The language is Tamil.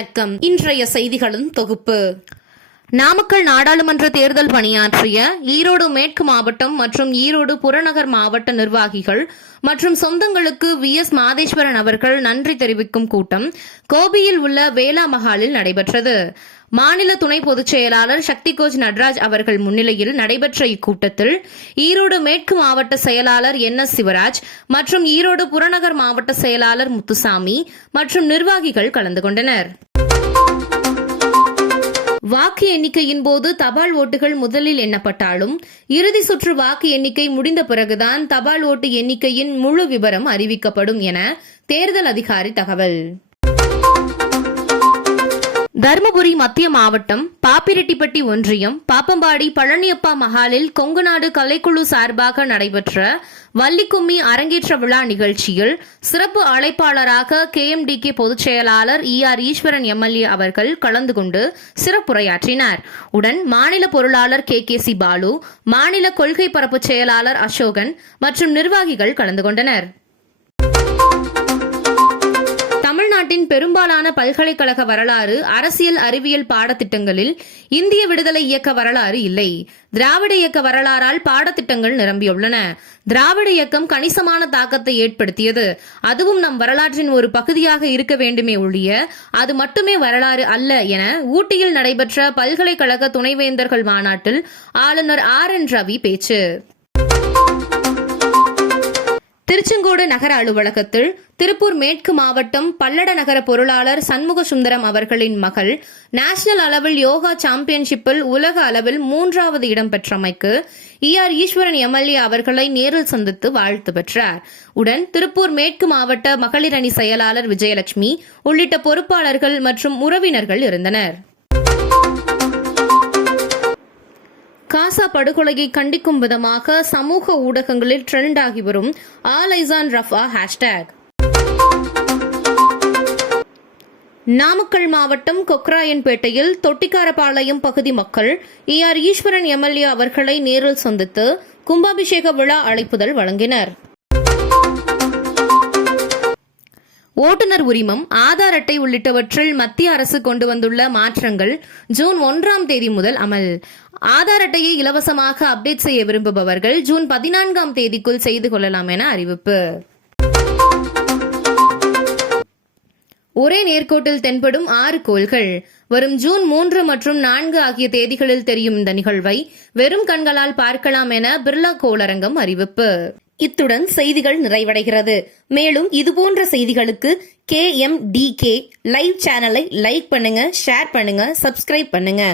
வணக்கம். இன்றைய செய்திகளின் தொகுப்பு. நாமக்கல் நாடாளுமன்ற தேர்தல் பணியாற்றிய ஈரோடு மேற்கு மாவட்டம் மற்றும் ஈரோடு புறநகர் மாவட்ட நிர்வாகிகள் மற்றும் சொந்தங்களுக்கு வி. எஸ். மாதேஸ்வரன் அவர்கள் நன்றி தெரிவிக்கும் கூட்டம் கோபியில் உள்ள வேளா மஹாலில் நடைபெற்றது. மாநில துணை பொதுச் செயலாளர் சக்திகோஜ் நட்ராஜ் அவர்கள் முன்னிலையில் நடைபெற்ற இக்கூட்டத்தில் ஈரோடு மேற்கு மாவட்ட செயலாளர் என். எஸ். சிவராஜ் மற்றும் ஈரோடு புறநகர் மாவட்ட செயலாளர் முத்துசாமி மற்றும் நிர்வாகிகள் கலந்து கொண்டனர். வாக்கு எண்ணிக்கையின் போது தபால் ஓட்டுகள் முதலில் எண்ணப்பட்டாலும் இறுதி சுற்று வாக்கு எண்ணிக்கை முடிந்த பிறகுதான் தபால் ஓட்டு எண்ணிக்கையின் முழு விவரம் அறிவிக்கப்படும் என தேர்தல் அதிகாரி தகவல். தருமபுரி மத்திய மாவட்டம் பாப்பிரெட்டிப்பட்டி ஒன்றியம் பாப்பம்பாடி பழனியப்பா மஹாலில் கொங்குநாடு கலைக்குழு சார்பாக நடைபெற்ற வள்ளிக்கும்மி அரங்கேற்ற விழா நிகழ்ச்சியில் சிறப்பு அழைப்பாளராக கே எம் டி கே பொதுச் செயலாளர் இ ஆர் ஈஸ்வரன் எம்எல்ஏ அவர்கள் கலந்து கொண்டு சிறப்புரையாற்றினார். உடன் மாநில பொருளாளர் கே கே சி பாலு மாநில கொள்கை பரப்பு செயலாளர் அசோகன் மற்றும் நிர்வாகிகள் கலந்து கொண்டனர். பெரும்பாலான பல்கலைக்கழக வரலாறு அரசியல் அறிவியல் பாடத்திட்டங்களில் இந்திய விடுதலை இயக்க வரலாறு இல்லை. திராவிட இயக்க வரலாறால் பாடத்திட்டங்கள் நிரம்பியுள்ளன. திராவிட இயக்கம் கணிசமான தாக்கத்தை ஏற்படுத்தியது. அதுவும் நம் வரலாற்றின் ஒரு பகுதியாக இருக்க வேண்டுமே ஒழிய அது மட்டுமே வரலாறு அல்ல என ஊட்டியில் நடைபெற்ற பல்கலைக்கழக துணைவேந்தர்கள் மாநாட்டில் ஆளுநர் ஆர் என் ரவி பேச்சு. திருச்செங்கோடு நகர அலுவலகத்தில் திருப்பூர் மேற்கு மாவட்டம் பல்லட நகர பொருளாளர் சண்முக சுந்தரம் அவர்களின் மகள் நேஷனல் அளவில் யோகா சாம்பியன்ஷிப்பில் உலக அளவில் மூன்றாவது இடம் பெற்றமைக்கு இ ஆர் ஈஸ்வரன் எம்எல்ஏ அவர்களை நேரில் சந்தித்து வாழ்த்து பெற்றார். உடன் திருப்பூர் மேற்கு மாவட்ட மகளிரணி செயலாளர் விஜயலட்சுமி உள்ளிட்ட பொறுப்பாளர்கள் மற்றும் உறவினர்கள் இருந்தனர். காசா படுகொலையை கண்டிக்கும் விதமாக சமூக ஊடகங்களில் ட்ரெண்ட் ஆகி வரும். All eyes on Rafah hashtag Namakkal மாவட்டம் கொக்ராயன்பேட்டையில் தொட்டிக்காரபாளையம் பகுதி மக்கள் இ ஆர் ஈஸ்வரன் எம்எல்ஏ அவர்களை நேரில் சந்தித்து கும்பாபிஷேக விழா அழைப்புதல் வழங்கினர். ஓட்டுநர் உரிமம் ஆதார் அட்டை உள்ளிட்டவற்றில் மத்திய அரசு கொண்டு வந்துள்ள மாற்றங்கள் ஜூன் ஒன்றாம் தேதி முதல் அமல். ஆதார் அட்டையை இலவசமாக அப்டேட் செய்ய விரும்புபவர்கள் ஜூன் பதினான்காம் தேதிக்குள் செய்து கொள்ளலாம் என அறிவிப்பு. ஒரே நேர்கோட்டில் தென்படும் ஆறு கோள்கள். வரும் ஜூன் மூன்று மற்றும் நான்கு ஆகிய தேதிகளில் தெரியும் இந்த நிகழ்வை வெறும் கண்களால் பார்க்கலாம் என பிர்லா கோளரங்கம் அறிவிப்பு. இத்துடன் செய்திகள் நிறைவடைகிறது. மேலும் இதுபோன்ற செய்திகளுக்கு K M D K live சேனலை லைக் பண்ணுங்க ஷேர் பண்ணுங்க சப்ஸ்கிரைப் பண்ணுங்க.